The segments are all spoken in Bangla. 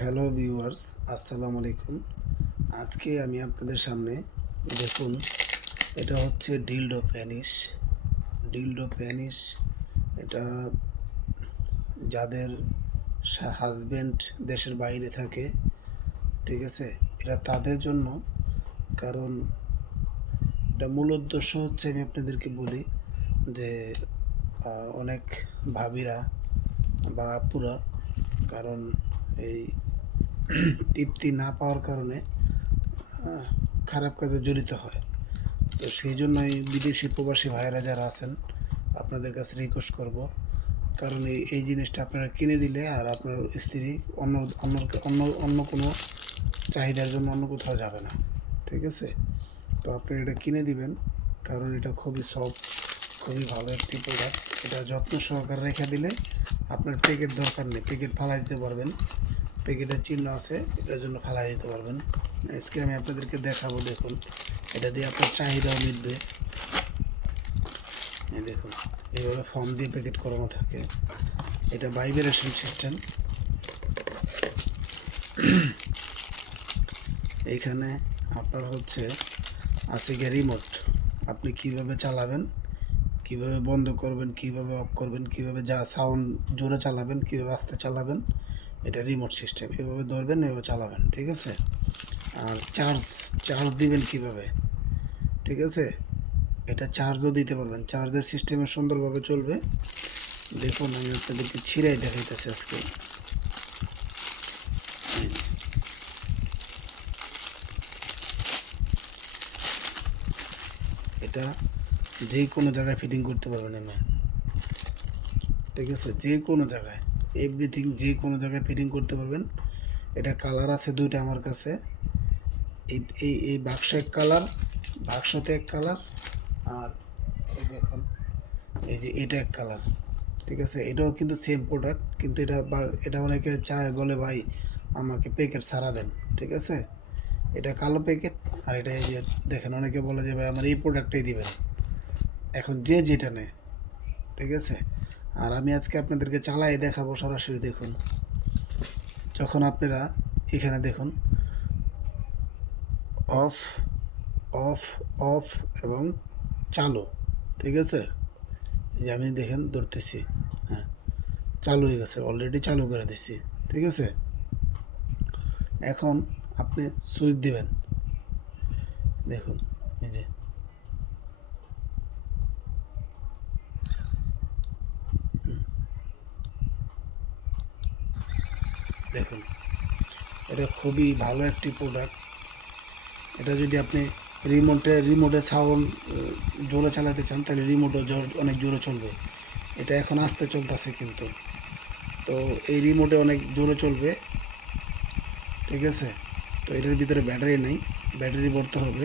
হ্যালো ভিউয়ার্স, আসসালামু আলাইকুম। আজকে আমি আপনাদের সামনে দেখুন, এটা হচ্ছে ডিলডো প্যানিস ডিলডো প্যানিস এটা যাদের হাজবেন্ড দেশের বাইরে থাকে, ঠিক আছে? এটা তাদের জন্য, কারণ এটা মূল উদ্দেশ্য হচ্ছে আমি আপনাদেরকে বলি যে অনেক ভাবিরা বা আপুরা, কারণ এই তৃপ্তি না পাওয়ার কারণে খারাপ কাজে জড়িত হয়। তো সেই জন্যই বিদেশি প্রবাসী ভাইয়েরা যারা আছেন, আপনাদের কাছে রিকোয়েস্ট করব। কারণ এই এই জিনিসটা আপনারা কিনে দিলে আর আপনার স্ত্রী অন্য অন্য অন্য অন্য কোনো চাহিদার জন্য অন্য কোথাও যাবে না। ঠিক আছে? তো আপনি এটা কিনে দিবেন, কারণ এটা খুবই সফট খুবই ভালো একটি প্রোডাক্ট এটা যত্ন সহকারে রেখে দিলে আপনার প্যাকেট দরকার নেই প্যাকেট ফালাই দিতে পারবেন। প্যাকেটের চিহ্ন আছে, এটার জন্য ফালাই দিতে পারবেন। আজকে আমি আপনাদেরকে দেখাবো, দেখুন। এটা দিয়ে আপনার চাহিদাও মিটবে। দেখুন, এইভাবে ফর্ম দিয়ে প্যাকেট করানো থাকে। এটা ভাইব্রেশন সিস্টেম এইখানে আপনার হচ্ছে, আছে গিয়ে রিমোট আপনি কীভাবে চালাবেন, কীভাবে বন্ধ করবেন, কীভাবে অফ করবেন, কীভাবে যা সাউন্ড জোরে চালাবেন, কীভাবে আস্তে চালাবেন এটা রিমোট সিস্টেম এভাবে ধরবেন, এভাবে চালাবেন, ঠিক আছে? আর চার্জ চার্জ দিবেন কীভাবে? ঠিক আছে? এটা চার্জও দিতে পারবেন। চার্জের সিস্টেমে সুন্দরভাবে চলবে। দেখুন, আমি আপনাদেরকে ছিঁড়াই দেখাইতেছি আজকে। এটা যে কোনো জায়গায় ফিটিং করতে পারবেন এমনি। ঠিক আছে? যে কোনো জায়গায়। এভরিথিং যে কোনো জায়গায় ফিটিং করতে পারবেন। এটা কালার আছে দুইটা আমার কাছে। এই এই এই বাক্স এক কালার বাক্সতে এক কালার আর এই দেখুন, এই যে এটা এক কালার ঠিক আছে? এটাও কিন্তু সেম প্রোডাক্ট কিন্তু এটা বা- এটা অনেকে চায়, বলে, ভাই, আমাকে প্যাকেট সারা দেন। ঠিক আছে? এটা কালো প্যাকেট আর এটা এই যে দেখেন, অনেকে বলে যে, ভাই, আমার এই প্রোডাক্টটাই দিবেন। এখন যে যেটা নেয়, ঠিক আছে? আর আমি আজকে আপনাদেরকে চালাই দেখাবো সরাসরি দেখুন। যখন আপনারা এখানে দেখুন, অফ অফ অফ এবং চালু, ঠিক আছে? যে আমি দেখেন, ধরতেছি হ্যাঁ চালু হয়ে গেছে অলরেডি চালু করে দিচ্ছি ঠিক আছে? এখন আপনি সুইচ দিবেন। দেখুন, এই যে দেখুন, এটা খুবই ভালো একটি প্রোডাক্ট এটা যদি আপনি রিমোটে রিমোটে সাউন্ড জোরে চালাতে চান, তাহলে রিমোটও জোর, অনেক জোরে চলবে। এটা এখন আসতে চলতেছে কিন্তু। তো এই রিমোটে অনেক জোরে চলবে। ঠিক আছে? তো এটার ভিতরে ব্যাটারি নেই। ব্যাটারি ভরতে হবে।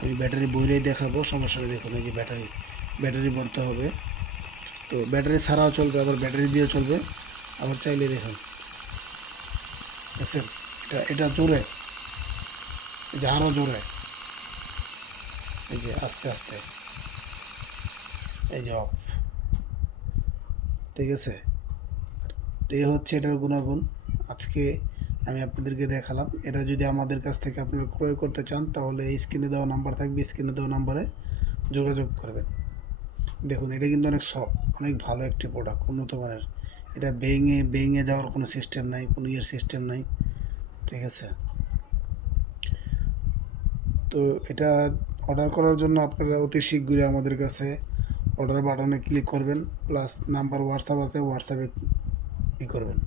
আমি ব্যাটারি বইরেই দেখাবো। সমস্যা নেই, দেখুন এই যে ব্যাটারি ব্যাটারি ভরতে হবে। তো ব্যাটারি ছাড়াও চলবে, আবার ব্যাটারি দিয়েও চলবে। আবার চাইলে দেখুন দেখছেন এটা এটা জোরে। এই যে আরও জোরে। এই যে আস্তে আস্তে। এই যে অফ। ঠিক আছে? তো এই হচ্ছে এটার গুণাগুণ। আজকে আমি আপনাদেরকে দেখালাম। এটা যদি আমাদের কাছ থেকে আপনারা ক্রয় করতে চান, তাহলে এই স্ক্রিনে দেওয়া নাম্বার থাকবে। স্ক্রিনে দেওয়া নাম্বারে যোগাযোগ করবেন। দেখুন, এটা কিন্তু অনেক সফট, অনেক ভালো একটি প্রোডাক্ট উন্নত মানের। এটা ভেঙে ভেঙে যাওয়ার কোনো সিস্টেম নাই, কোনো ইয়ের সিস্টেম নাই, ঠিক আছে? তো এটা অর্ডার করার জন্য আপনারা অতি শীঘ্রই আমাদের কাছে অর্ডার বাটনে ক্লিক করবেন প্লাস নাম্বার হোয়াটসঅ্যাপ আছে হোয়াটসঅ্যাপে ই করবেন।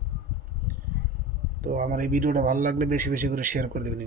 তো আমার এই ভিডিওটা ভালো লাগলে বেশি বেশি করে শেয়ার করে দেবেন